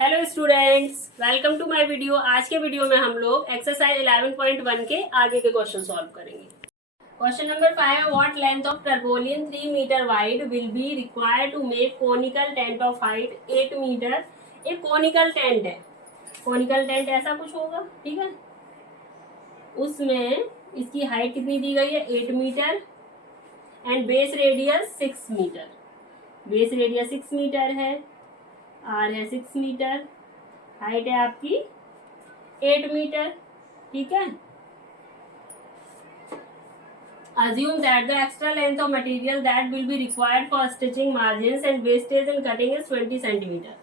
Hello students, welcome to my video. आज के video में हम लोग एक्सरसाइज 11.1 के आगे के क्वेश्चन सॉल्व करेंगे। Question number 5, what length of tarpaulin 3 metre wide will be required to make conical tent of height 8 metre. एक कोनिकल टेंट है, कोनिकल टेंट ऐसा कुछ होगा, ठीक है। उसमें इसकी हाइट कितनी दी गई है, 8 मीटर एंड बेस रेडियस 6 मीटर। बेस रेडियस 6 मीटर है, आर है 6 मीटर, हाइट है आपकी 8 मीटर, ठीक है। Assume that the extra length of material that will be required for stitching margins and wastage in cutting is 20 centimetre.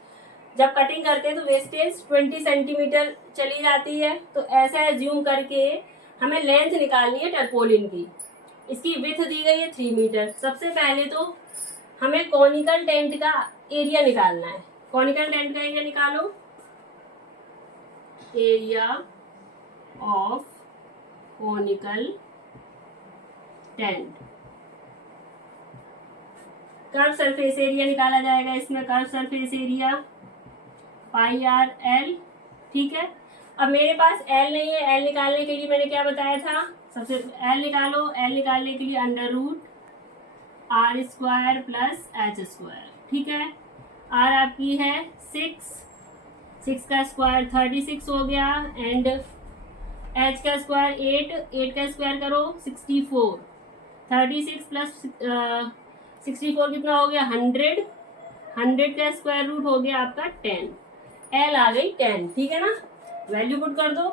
जब cutting करते हैं तो वेस्टेज 20 सेंटीमीटर चली जाती है, तो ऐसा एज्यूम करके हमें लेंथ निकालनी है टर्पोलिन की। इसकी विड्थ दी गई है 3 मीटर। सबसे पहले तो हमें कॉनिकल टेंट का एरिया निकालना है। कॉनिकल टेंट का एरिया निकालो, area of conical tent. Curve surface area निकाला जाएगा इसमें। Curve surface area pi R L, ठीक है। अब मेरे पास एल नहीं है, एल निकालने के लिए मैंने क्या बताया था, सबसे एल निकालो। एल निकालने के लिए under root R square plus H square, ठीक है। आर आपकी है 6 का स्क्वायर 36 हो गया एंड एच का स्क्वायर 8 का स्क्वायर करो 64। 36 प्लस 64 कितना हो गया 100 का स्क्वायर रूट हो गया आपका 10। एल आ गई 10, ठीक है ना। वैल्यू पुट कर दो।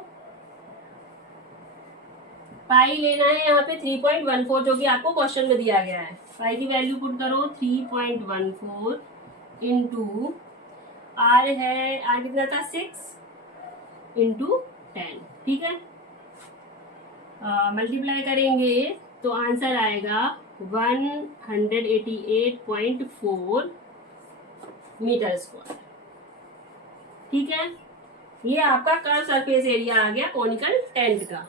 पाई लेना है यहाँ पे 3.14 जो कि आपको क्वेश्चन में दिया गया है। पाई की वैल्यू पुट करो 3.14 इंटू आर है, आर कितना था 6 इंटू 10, ठीक है। मल्टीप्लाई करेंगे तो आंसर आएगा 188.4 मीटर स्क्वायर, ठीक है। ये आपका कर्व सरफेस एरिया आ गया कॉनिकल टेंट का।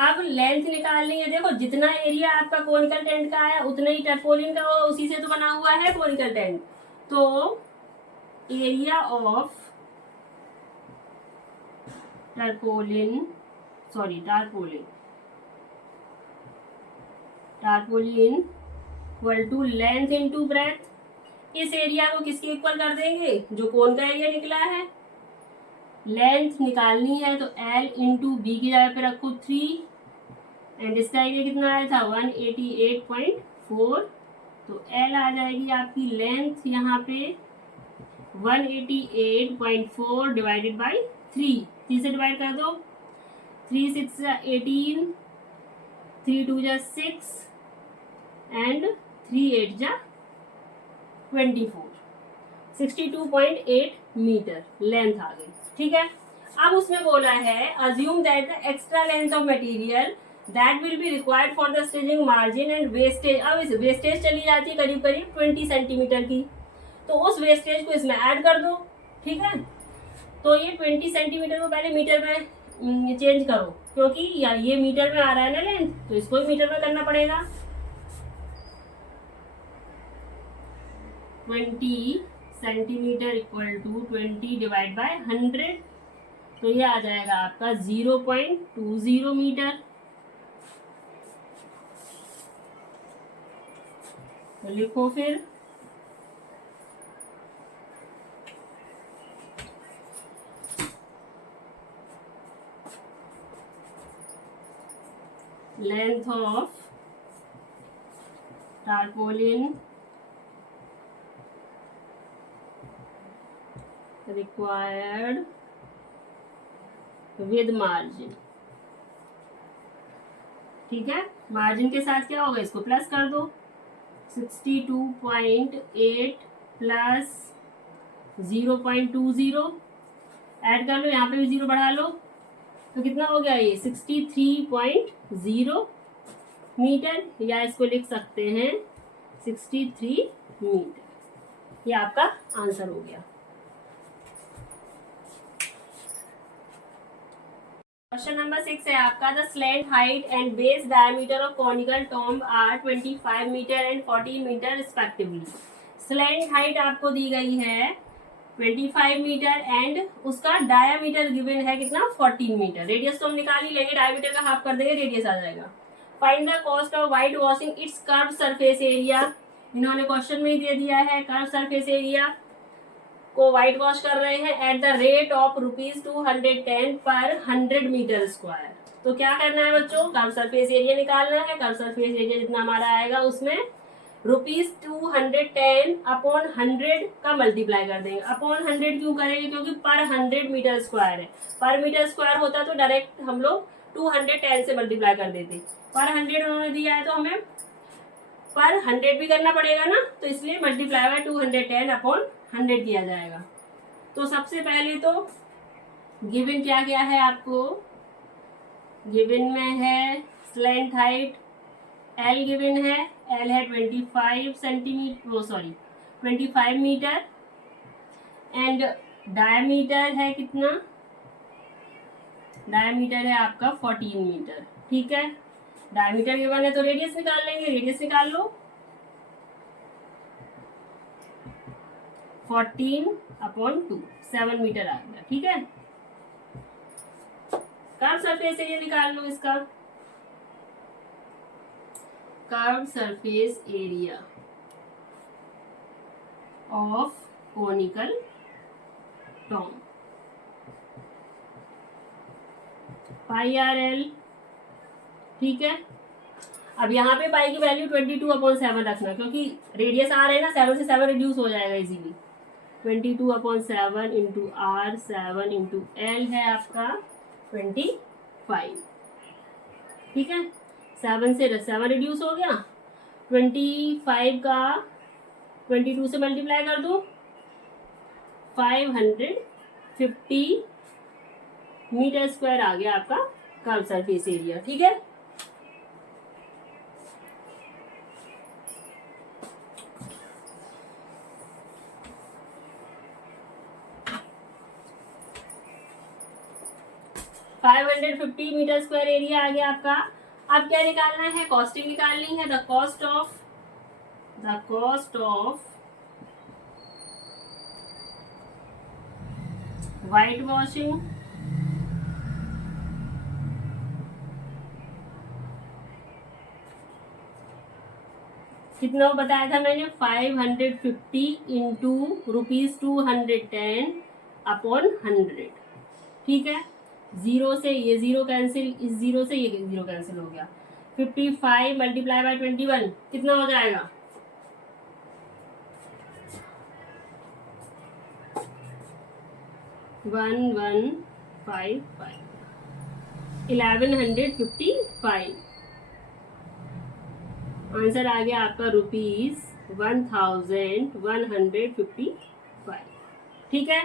अब लेंथ निकालनी है। देखो जितना एरिया आपका कोनिकल टेंट का है उतना ही टर्पोलिन का होगा, उसी से तो बना हुआ है कोनिकल टेंट। तो area of tarpaulin equal to length into breadth. इस एरिया को किसके इक्वल कर देंगे, जो कोन का एरिया निकला है। लेंथ निकालनी है तो L इंटू बी की जगह पे रखो 3 एंड इसका एरिया कितना आया था 188.4। तो L आ जाएगी आपकी लेंथ यहाँ पे 188.4 डिवाइडेड बाई 3 से डिवाइड कर दो। 3 6 18, 3 2 6 एंड 3 8 24, 62.8 मीटर लेंथ आ गई, ठीक है। अब उसमें बोला है assume that the extra length of material that will be required for the stitching margin and wastage. अब इस वेस्टेज चली जाती है करीब करीब 20 सेंटीमीटर की, तो उस वेस्टेज को इसमें ऐड कर दो, ठीक है। तो ये 20 सेंटीमीटर को पहले मीटर में चेंज करो, क्योंकि ये मीटर में आ रहा है ना लेंथ, तो इसको भी मीटर में करना पड़ेगा। 20 centimetre equal to 20 divide by 100, तो ये आ जाएगा आपका 0.20 मीटर। तो लिखो फिर length of tarpaulin required with margin, ठीक है। मार्जिन के साथ क्या होगा, इसको प्लस कर दो। 62.8 प्लस 0.20 ऐड कर लो, यहाँ पे भी 0 बढ़ा लो, तो कितना हो गया ये 63.0 मीटर, या इसको लिख सकते हैं 63 मीटर। ये आपका आंसर हो गया। क्वेश्चन नंबर 6 है आपका, the slant height and base diameter of conical tomb are 25 metre and 14 metre respectively. Slant height आपको दी गई है 25 मीटर एंड उसका डायामीटर गिवन है कितना, 14 मीटर। रेडियस तो हम निकाल ही लेंगे, डायमीटर का हाफ कर देंगे, रेडियस आ जाएगा। Find the cost of white washing it's curve surface area. इन्होंने क्वेश्चन में ही दे दिया है, कर्व सरफेस एरिया को व्हाइट वॉश कर रहे हैं एट द रेट ऑफ ₹210 पर 100 मीटर स्क्वायर। तो क्या करना है बच्चों, कर्व सरफेस एरिया निकालना है। कर्व सरफेस एरिया जितना हमारा आएगा उसमें ₹210 अपॉन 100 का मल्टीप्लाई कर देंगे। अपॉन 100 क्यों करेंगे, क्योंकि पर 100 मीटर स्क्वायर है। पर मीटर स्क्वायर होता तो डायरेक्ट हम लोग 210 से मल्टीप्लाई कर देते। पर 100 उन्होंने दिया है तो हमें पर 100 भी करना पड़ेगा ना, तो इसलिए मल्टीप्लाई बाय 210 अपॉन 100 किया जाएगा। तो सबसे पहले तो गिवन क्या क्या है आपको, गिवन में है स्लैंट हाइट एल गिवन है, एल है 25 सेंटीमीटर, वो सॉरी 25 मीटर एंड डायमीटर है कितना, डायमीटर है आपका 14 मीटर। ठीक है, डायमीटर गिवन है तो रेडियस निकाल लेंगे, रेडियस निकाल लो 14 अपॉन 2, 7 मीटर आ गया। ठीक है, कर्व सरफेस एरिया निकाल लो इसका, curve surface area of conical tomb pi R L. ठीक है, अब यहाँ पे पाई की वैल्यू 22/7 रखना, क्योंकि रेडियस आ रहा है ना, 7 से 7 रिड्यूस हो जाएगा easily. 22/7 into R, 7 into L है आपका 25। ठीक है, 7 से 7 रिड्यूस हो गया, 25 का 22 से मल्टीप्लाई कर दो, 550 मीटर स्क्वायर आ गया आपका कर्व सरफेस एरिया। ठीक है, $550 मीटर स्क्वायर एरिया आ गया आपका। अब क्या निकालना है, कॉस्टिंग निकालनी है। The cost of white washing कितना बताया था मैंने, 550 इंटू ₹210 अपॉन 100। ठीक है, जीरो से ये जीरो कैंसिल, इस जीरो से ये जीरो कैंसिल हो गया। 55 मल्टीप्लाई बाय 21 कितना हो जाएगा, 1155, 1155। आंसर आ गया आपका ₹1155। ठीक है,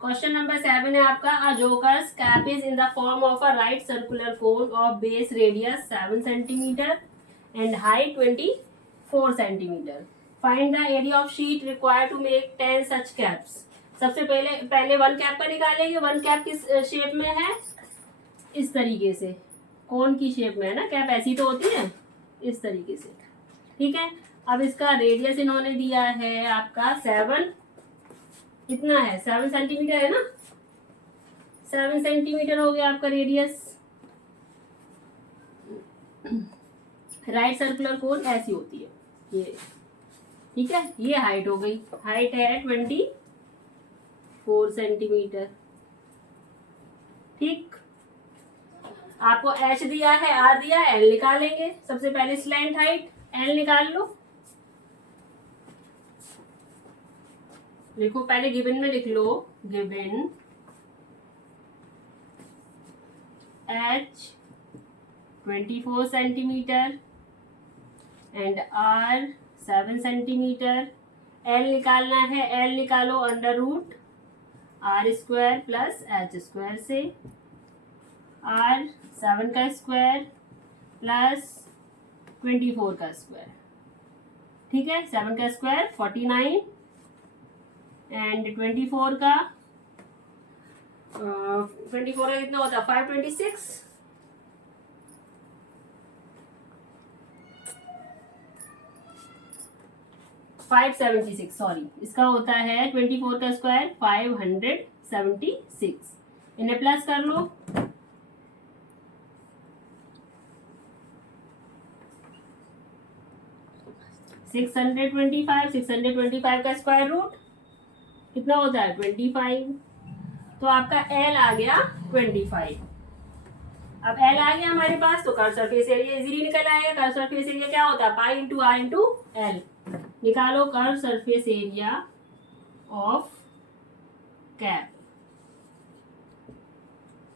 क्वेश्चन नंबर 7 है आपका, a joker's cap is in the form of a right circular cone of base radius 7 centimetre and height 24 centimetre. Find the area of sheet required to make 10 such caps. सबसे पहले 1 cap का निकालेंगे। 1 cap किस shape में है, इस तरीके से कोन की शेप में है ना, कैप ऐसी तो होती है, इस तरीके से। ठीक है, अब इसका रेडियस इन्होंने दिया है आपका 7, कितना है 7 सेंटीमीटर है ना, 7 सेंटीमीटर हो गया आपका रेडियस। राइट सर्कुलर कोन ऐसी होती है ये। ठीक है, ये हाइट हो गई, हाइट है 24 सेंटीमीटर। ठीक, आपको एच दिया है, आर दिया है, एल निकालेंगे। सबसे पहले स्लैंट हाइट एल निकाल लो, लिखो पहले गिवन में लिख लो, given H 24 centimetre and R 7 centimetre. L निकालना है, एल निकालो √r² प्लस h² से, r 7 का स्क्वायर प्लस 24 का स्क्वायर। ठीक है, 7 का स्क्वायर 49 एंड 24 का 24 का कितना होता है 526 576 सॉरी, इसका होता है 24 का स्क्वायर 576। इन्हें प्लस कर लो, 625 का स्क्वायर रूट कितना होता है 25। तो आपका एल आ गया 25। अब एल आ गया हमारे पास, तो कर्व सरफेस एरिया इजीली निकल आएगा। कर्व सरफेस एरिया क्या होता है pi into R into L. निकालो curve surface area of cap,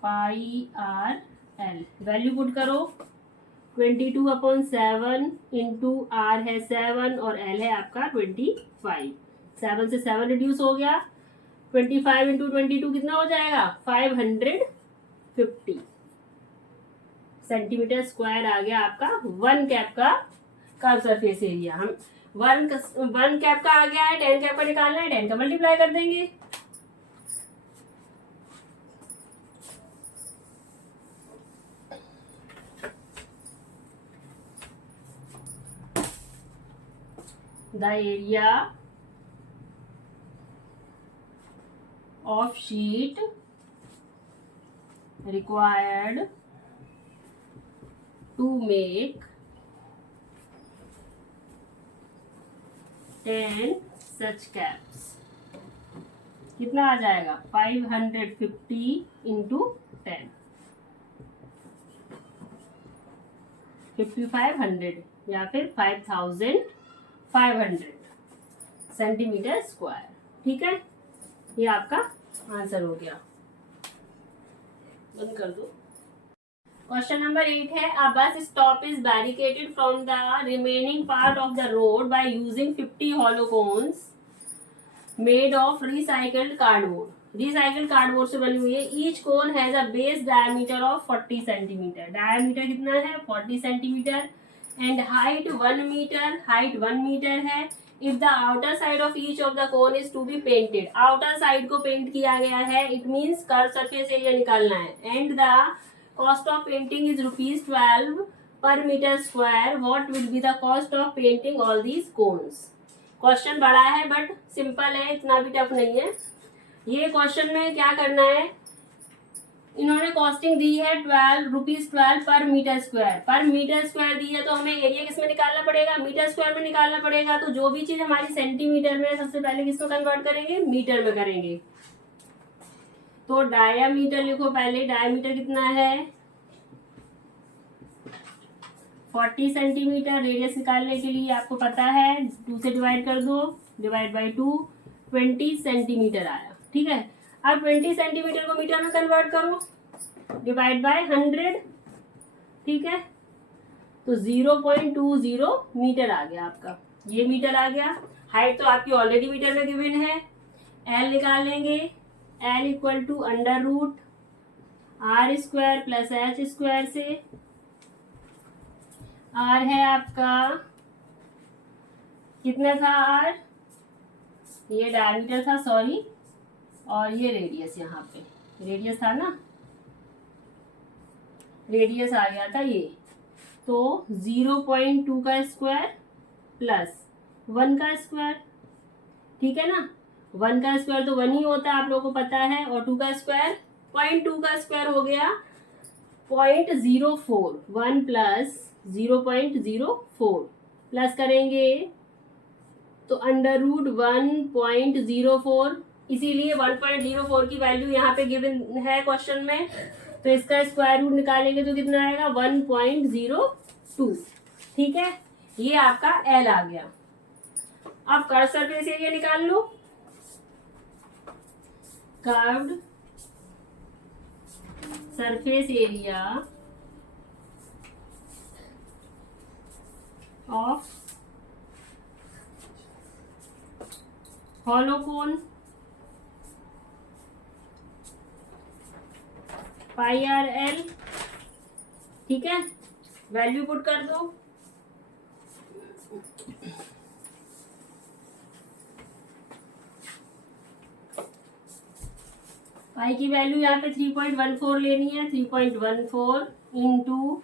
pi R L, value put करो 22/7 इंटू आर है 7 और एल है आपका 25। 7 से 7 रिड्यूस हो गया, 25 इंटू 22 कितना हो जाएगा 550 सेंटीमीटर स्क्वायर आ गया आपका 1 कैप का कर्व सरफेस एरिया। हम 1 कैप का आ गया है, 10 कैप का निकालना है, 10 का मल्टीप्लाई कर देंगे। The area of sheet required to make 10 such caps कितना आ जाएगा 550 इंटू 10 5500 या फिर 5500 सेंटीमीटर स्क्वायर। ठीक है, ये आपका आंसर हो गया। बंद कर दो। क्वेश्चन नंबर 8 है, a bus stop is barricaded from the remaining part of the road by using 50 hollow cones made of recycled cardboard. Recycled cardboard से बनी हुई है। Each cone has a base diameter of 40 centimetre. Diameter कितना है 40 centimetre and height 1 metre. Height 1 metre है। If the outer side of each of the cone is to be painted, outer side को paint किया गया है, it means curve surface area निकालना है। And the cost of painting is ₹12 per metre square. What will be the cost of painting all these cones. Question बड़ा है but simple है, इतना भी टफ नहीं है। ये क्वेश्चन में क्या करना है, इन्होंने कॉस्टिंग दी है ₹12 पर मीटर स्क्वायर। पर मीटर स्क्वायर दी है तो हमें एरिया किसमें निकालना पड़ेगा मीटर स्क्वायर में निकालना पड़ेगा। तो जो भी चीज हमारी सेंटीमीटर में सबसे पहले किसमें कन्वर्ट करेंगे मीटर में करेंगे। तो डायामीटर लिखो पहले, डायामीटर कितना है 40 सेंटीमीटर। रेडियस निकालने के लिए आपको पता है 2 से डिवाइड कर दो, डिवाइड बाई 2 20 सेंटीमीटर आया। ठीक है, अब 20 सेंटीमीटर को मीटर में कन्वर्ट करो, डिवाइड बाय 100। ठीक है, तो 0.20 मीटर आ गया आपका, ये मीटर आ गया। हाइट तो आपकी ऑलरेडी मीटर में गिवन है। एल निकालेंगे, L equal to √r² plus h² से। आर है आपका कितना था आर, ये डायमीटर था सॉरी, और ये रेडियस, यहाँ पे रेडियस था ना, रेडियस आ गया था ये। तो 0.2 का स्क्वायर प्लस 1 का स्क्वायर। ठीक है ना, 1 का स्क्वायर तो 1 ही होता है, आप लोगों को पता है, और 2 का स्क्वायर 0.2 का स्क्वायर हो गया 0.04। 1 प्लस 0.04 प्लस करेंगे तो √1.04, इसीलिए 1.04 की वैल्यू यहाँ पे गिवन है क्वेश्चन में। तो इसका स्क्वायर रूट निकालेंगे तो कितना आएगा 1.02। ठीक है, ये आपका एल आ गया। अब कर्व सरफेस एरिया निकाल लो। Curved surface area of hollow cone πrl। ठीक है, वैल्यू पुट कर दो पाई की वैल्यू यहाँ पे 3.14 लेनी है। 3.14 इंटू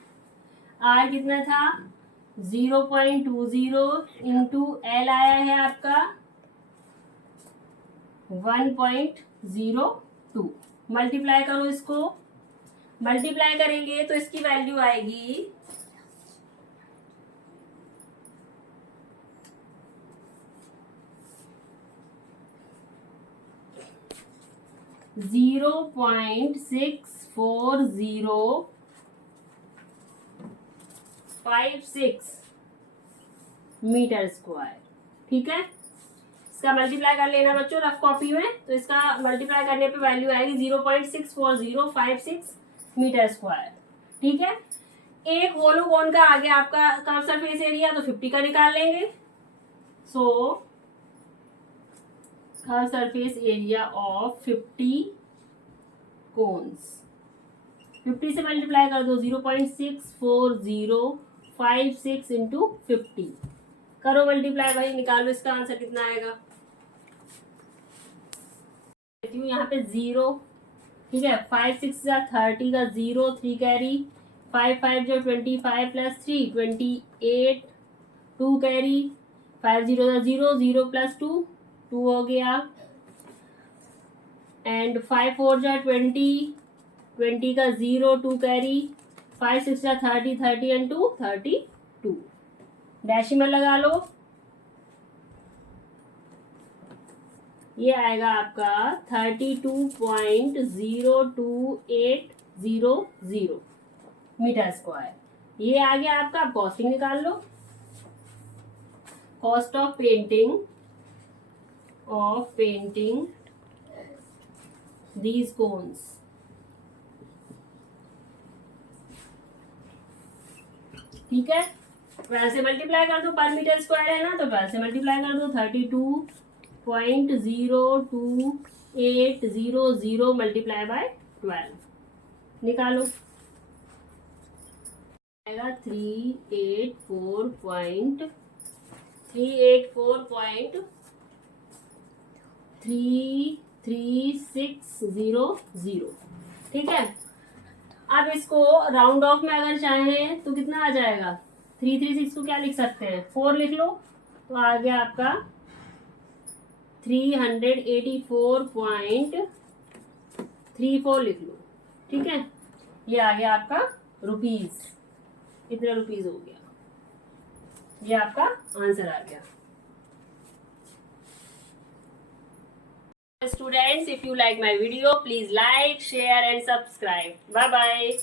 आर कितना था 0.20 इंटू एल आया है आपका 1.02। मल्टीप्लाई करो इसको। मल्टीप्लाई करेंगे तो इसकी वैल्यू आएगी 0.64056 मीटर स्क्वायर। ठीक है, इसका मल्टीप्लाई कर लेना बच्चों रफ कॉपी में। तो इसका मल्टीप्लाई करने पे वैल्यू आएगी 0.64056 मीटर स्क्वायर। ठीक है, एक होलोगोन का आगे आपका कर्व सरफेस एरिया तो 50 का निकाल लेंगे। So curve surface area of 50 cones 50 से मल्टीप्लाई कर दो 0.64056 इंटू 50 करो मल्टीप्लाई भाई, निकालो इसका आंसर कितना आएगा। यहाँ पे 0, ठीक है, 5 6 जा 30 का 0, 3 कैरी, 5 5 जो 25 प्लस 3 28, 2 कैरी, 5 0 जा 0, 0 प्लस 2 2 हो गया, एंड 5 4 जा 20 20 का 0, 2 कैरी, 5 6 जा 30 30 एंड 2 32। डेसिमल लगा लो, ये आएगा आपका 32.02800 मीटर स्क्वायर। ये आ गया आपका। कॉस्टिंग निकाल लो। Cost of painting these cones, ठीक है, 12 से मल्टीप्लाई कर दो, पर मीटर स्क्वायर है ना, तो 12 से मल्टीप्लाई कर दो 32.02800 मल्टीप्लाई बाय 12 निकालो, आएगा 384.3600। ठीक है, अब इसको राउंड ऑफ में अगर चाहें तो कितना आ जाएगा, 336 को क्या लिख सकते हैं, 4 लिख लो, तो आ गया आपका 384.34 लिख लो। ठीक है, ये आ गया आपका रुपीज, कितना रुपीज हो गया, ये आपका आंसर आ गया। Students, if you like my video, please like, share and subscribe. Bye bye.